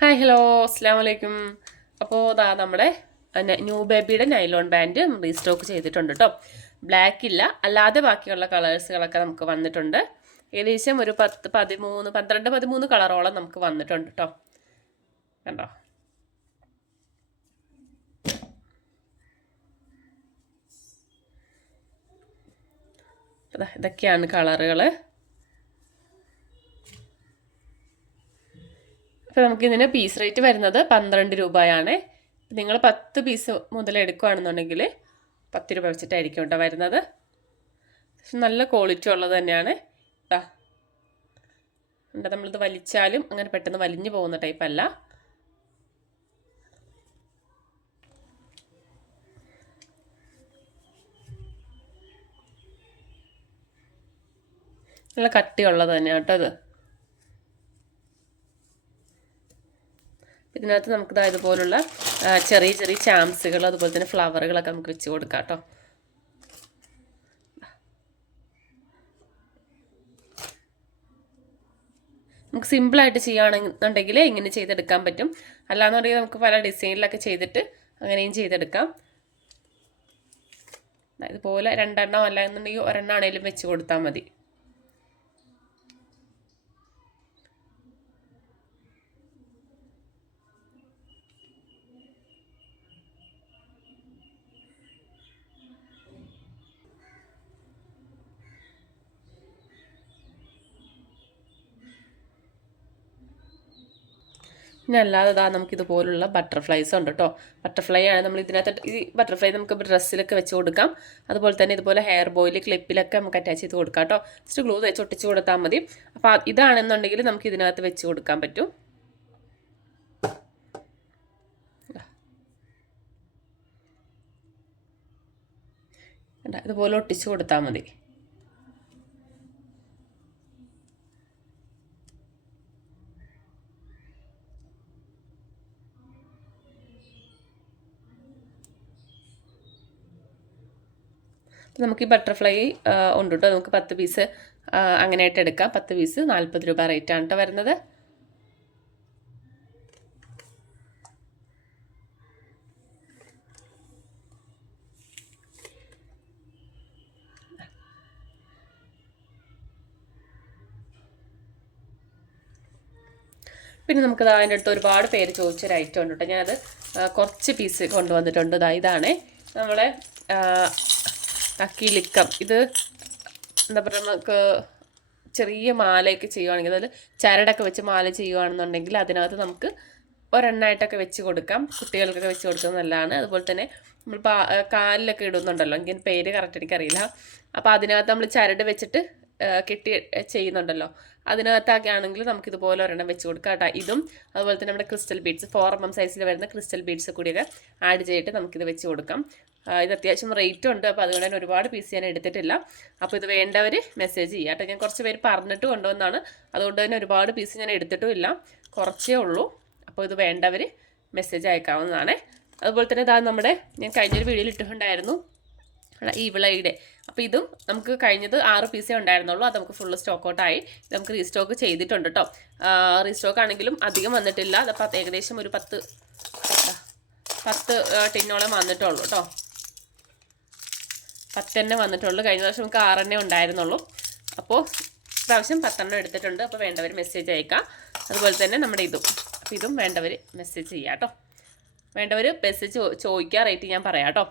Hi hello അസ്സാം വലൈക്കും. അപ്പോൾ ഇതാ നമ്മുടെ ന്യൂ ബേബിയുടെ നൈലോൺ ബാൻഡ് റീസ്റ്റോക്ക് ചെയ്തിട്ടുണ്ട് കേട്ടോ. ബ്ലാക്ക് ഇല്ല, അല്ലാതെ ബാക്കിയുള്ള കളേഴ്സുകളൊക്കെ നമുക്ക് വന്നിട്ടുണ്ട്. ഏകദേശം ഒരു 12-13 കളറോളം നമുക്ക് വന്നിട്ടുണ്ട് കേട്ടോ. കണ്ടോ, ഇതൊക്കെയാണ് കളറുകൾ. അപ്പോൾ നമുക്കിതിന് പീസ് റേറ്റ് വരുന്നത് 12 രൂപയാണ്. നിങ്ങൾ 10 പീസ് മുതൽ എടുക്കുകയാണെന്നുണ്ടെങ്കിൽ 10 രൂപ വെച്ചിട്ടായിരിക്കും കേട്ടോ വരുന്നത്. നല്ല ക്വാളിറ്റി ഉള്ളത് തന്നെയാണ്. നമ്മളിത് വലിച്ചാലും അങ്ങനെ പെട്ടെന്ന് വലിഞ്ഞു പോകുന്ന ടൈപ്പല്ല. നല്ല കട്ടിയുള്ളത് തന്നെയാണ് കേട്ടോ ഇത്. ഇതിനകത്ത് നമുക്ക് ഇതുപോലുള്ള ചെറിയ ചെറിയ ചാംസുകൾ, അതുപോലെ തന്നെ ഫ്ലവറുകളൊക്കെ നമുക്ക് വെച്ച് കൊടുക്കാം കേട്ടോ. നമുക്ക് സിമ്പിളായിട്ട് ചെയ്യുകയാണെന്നുണ്ടെങ്കിൽ ഇങ്ങനെ ചെയ്തെടുക്കാൻ പറ്റും. അല്ലാന്നുണ്ടെങ്കിൽ നമുക്ക് പല ഡിസൈനിലൊക്കെ ചെയ്തിട്ട് അങ്ങനെയും ചെയ്തെടുക്കാം. ഇതുപോലെ 2 എണ്ണം അല്ല എന്നുണ്ടെങ്കിൽ 1 എണ്ണം ആണെങ്കിലും വെച്ച് കൊടുത്താൽ മതി. പിന്നെ അല്ലാതെ നമുക്കിതുപോലുള്ള ബട്ടർഫ്ലൈസ് ഉണ്ട് കേട്ടോ. ബട്ടർഫ്ലൈ ആണ് നമ്മൾ ഇതിനകത്ത്. ഈ ബട്ടർഫ്ലൈ നമുക്ക് ഡ്രസ്സിലൊക്കെ വെച്ച് കൊടുക്കാം. അതുപോലെ തന്നെ ഇതുപോലെ ഹെയർ ബോയിൽ ക്ലിപ്പിലൊക്കെ നമുക്ക് അറ്റാച്ച് ചെയ്ത് കൊടുക്കാം കേട്ടോ. ജസ്റ്റ് ഗ്ലൂ തേച്ച് ഒട്ടിച്ച് കൊടുത്താൽ മതി. അപ്പോൾ ഇതാണെന്നുണ്ടെങ്കിൽ നമുക്ക് ഇതിനകത്ത് വെച്ച് കൊടുക്കാൻ പറ്റും. ഇതുപോലെ ഒട്ടിച്ച് കൊടുത്താൽ മതി. നമുക്ക് ഈ ബട്ടർഫ്ലൈ ഉണ്ട് കേട്ടോ. നമുക്ക് 10 പീസ് അങ്ങനെയായിട്ട് എടുക്കാം. 10 പീസ് 40 രൂപ റേറ്റാണ് കേട്ടോ വരുന്നത്. പിന്നെ നമുക്ക് അതിൻ്റെ അടുത്ത് ഒരുപാട് പേര് ചോദിച്ചൊരു ഐറ്റം ഉണ്ട് കേട്ടോ. ഞാനത് കുറച്ച് പീസ് കൊണ്ടുവന്നിട്ടുണ്ട്. ഇതാണ് നമ്മളെ അക്കിലിക്കം. ഇത് എന്താ പറയുക, നമുക്ക് ചെറിയ മാലയൊക്കെ ചെയ്യുവാണെങ്കിൽ, അതായത് ചരടൊക്കെ വെച്ച് മാല ചെയ്യുകയാണെന്നുണ്ടെങ്കിൽ അതിനകത്ത് നമുക്ക് ഒരെണ്ണമായിട്ടൊക്കെ വെച്ച് കൊടുക്കാം. കുട്ടികൾക്കൊക്കെ വെച്ച് കൊടുക്കുന്നത് നല്ലതാണ്. അതുപോലെ തന്നെ നമ്മൾ കാലിലൊക്കെ ഇടുന്നുണ്ടല്ലോ, എനിക്ക് പേര് കറക്റ്റ് എനിക്കറിയില്ല. അപ്പോൾ അതിനകത്ത് നമ്മൾ ചരട് വെച്ചിട്ട് കെട്ടി ചെയ്യുന്നുണ്ടല്ലോ, അതിനകത്തൊക്കെ ആണെങ്കിൽ നമുക്കിതുപോലെ ഒരെണ്ണം വെച്ച് കൊടുക്കാം കേട്ടോ. ഇതും അതുപോലെ തന്നെ നമ്മുടെ ക്രിസ്റ്റൽ ബീഡ്സ് 4mm സൈസിൽ വരുന്ന ക്രിസ്റ്റൽ ബീഡ്സ് കൂടിയൊക്കെ ആഡ് ചെയ്തിട്ട് നമുക്കിത് വെച്ച് കൊടുക്കാം. ഇത് അത്യാവശ്യം റേറ്റും ഉണ്ട്. അപ്പോൾ അതുകൊണ്ട് തന്നെ ഒരുപാട് പീസ് ഞാൻ എടുത്തിട്ടില്ല. അപ്പോൾ ഇത് വേണ്ടവർ മെസ്സേജ് ചെയ്യുക കേട്ടോ. ഞാൻ കുറച്ച് പേര് പറഞ്ഞിട്ട് കൊണ്ടുവന്നാണ്, അതുകൊണ്ട് തന്നെ ഒരുപാട് പീസ് ഞാൻ എടുത്തിട്ടും ഇല്ല, കുറച്ചേ ഉള്ളൂ. അപ്പോൾ ഇത് വേണ്ടവർ മെസ്സേജ് അയക്കാവുന്നതാണ്. അതുപോലെ തന്നെ നമ്മുടെ ഞാൻ കഴിഞ്ഞൊരു വീഡിയോയിൽ ഇട്ടിട്ടുണ്ടായിരുന്നു ഈ വിളയുടെ. അപ്പോൾ ഇതും നമുക്ക് കഴിഞ്ഞത് 6 പീസേ ഉണ്ടായിരുന്നുള്ളൂ. അത് നമുക്ക് ഫുള്ള് സ്റ്റോക്ക് ഔട്ടായി. നമുക്ക് റീസ്റ്റോക്ക് ചെയ്തിട്ടുണ്ട് കേട്ടോ. റീസ്റ്റോക്ക് ആണെങ്കിലും അധികം വന്നിട്ടില്ല. അതപ്പോൾ ഏകദേശം ഒരു 10 ടിന്നോളം വന്നിട്ടുള്ളൂ കേട്ടോ. 10 തന്നെ വന്നിട്ടുള്ളൂ. കഴിഞ്ഞ പ്രാവശ്യം നമുക്ക് 6 എണ്ണേ ഉണ്ടായിരുന്നുള്ളൂ. അപ്പോൾ പ്രാവശ്യം 10 എണ്ണം എടുത്തിട്ടുണ്ട്. അപ്പോൾ വേണ്ടവർ മെസ്സേജ് അയക്കാം. അതുപോലെ തന്നെ നമ്മുടെ ഇതും വേണ്ടവർ മെസ്സേജ് ചെയ്യാം കേട്ടോ. വേണ്ടവർ മെസ്സേജ് ചോദിക്കുക, റേറ്റ് ഞാൻ പറയാം കേട്ടോ.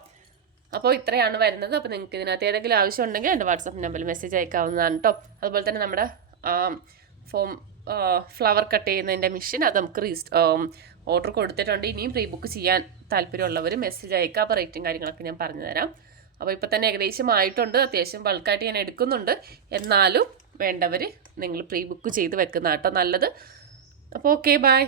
അപ്പോൾ ഇത്രയാണ് വരുന്നത്. അപ്പോൾ നിങ്ങൾക്ക് ഇതിനകത്ത് ഏതെങ്കിലും ആവശ്യം ഉണ്ടെങ്കിൽ എൻ്റെ വാട്സാപ്പ് നമ്പറിൽ മെസ്സേജ് അയക്കാവുന്നതാണ് കേട്ടോ. അതുപോലെ തന്നെ നമ്മുടെ ഫ്ലവർ കട്ട് ചെയ്യുന്നതിൻ്റെ മെഷീൻ അത് നമുക്ക് ഓർഡർ കൊടുത്തിട്ടുണ്ട്. ഇനിയും പ്രീ ബുക്ക് ചെയ്യാൻ താല്പര്യമുള്ളവർ മെസ്സേജ് അയക്കുക. അപ്പോൾ റേറ്റും കാര്യങ്ങളൊക്കെ ഞാൻ പറഞ്ഞു തരാം. അപ്പോൾ ഇപ്പോൾ തന്നെ ഏകദേശം ആയിട്ടുണ്ട്. അത്യാവശ്യം ബൾക്കായിട്ട് ഞാൻ എടുക്കുന്നുണ്ട്. എന്നാലും വേണ്ടവർ നിങ്ങൾ പ്രീ ബുക്ക് ചെയ്ത് വെക്കുന്ന കേട്ടോ നല്ലത്. അപ്പോൾ ഓക്കെ, ബൈ.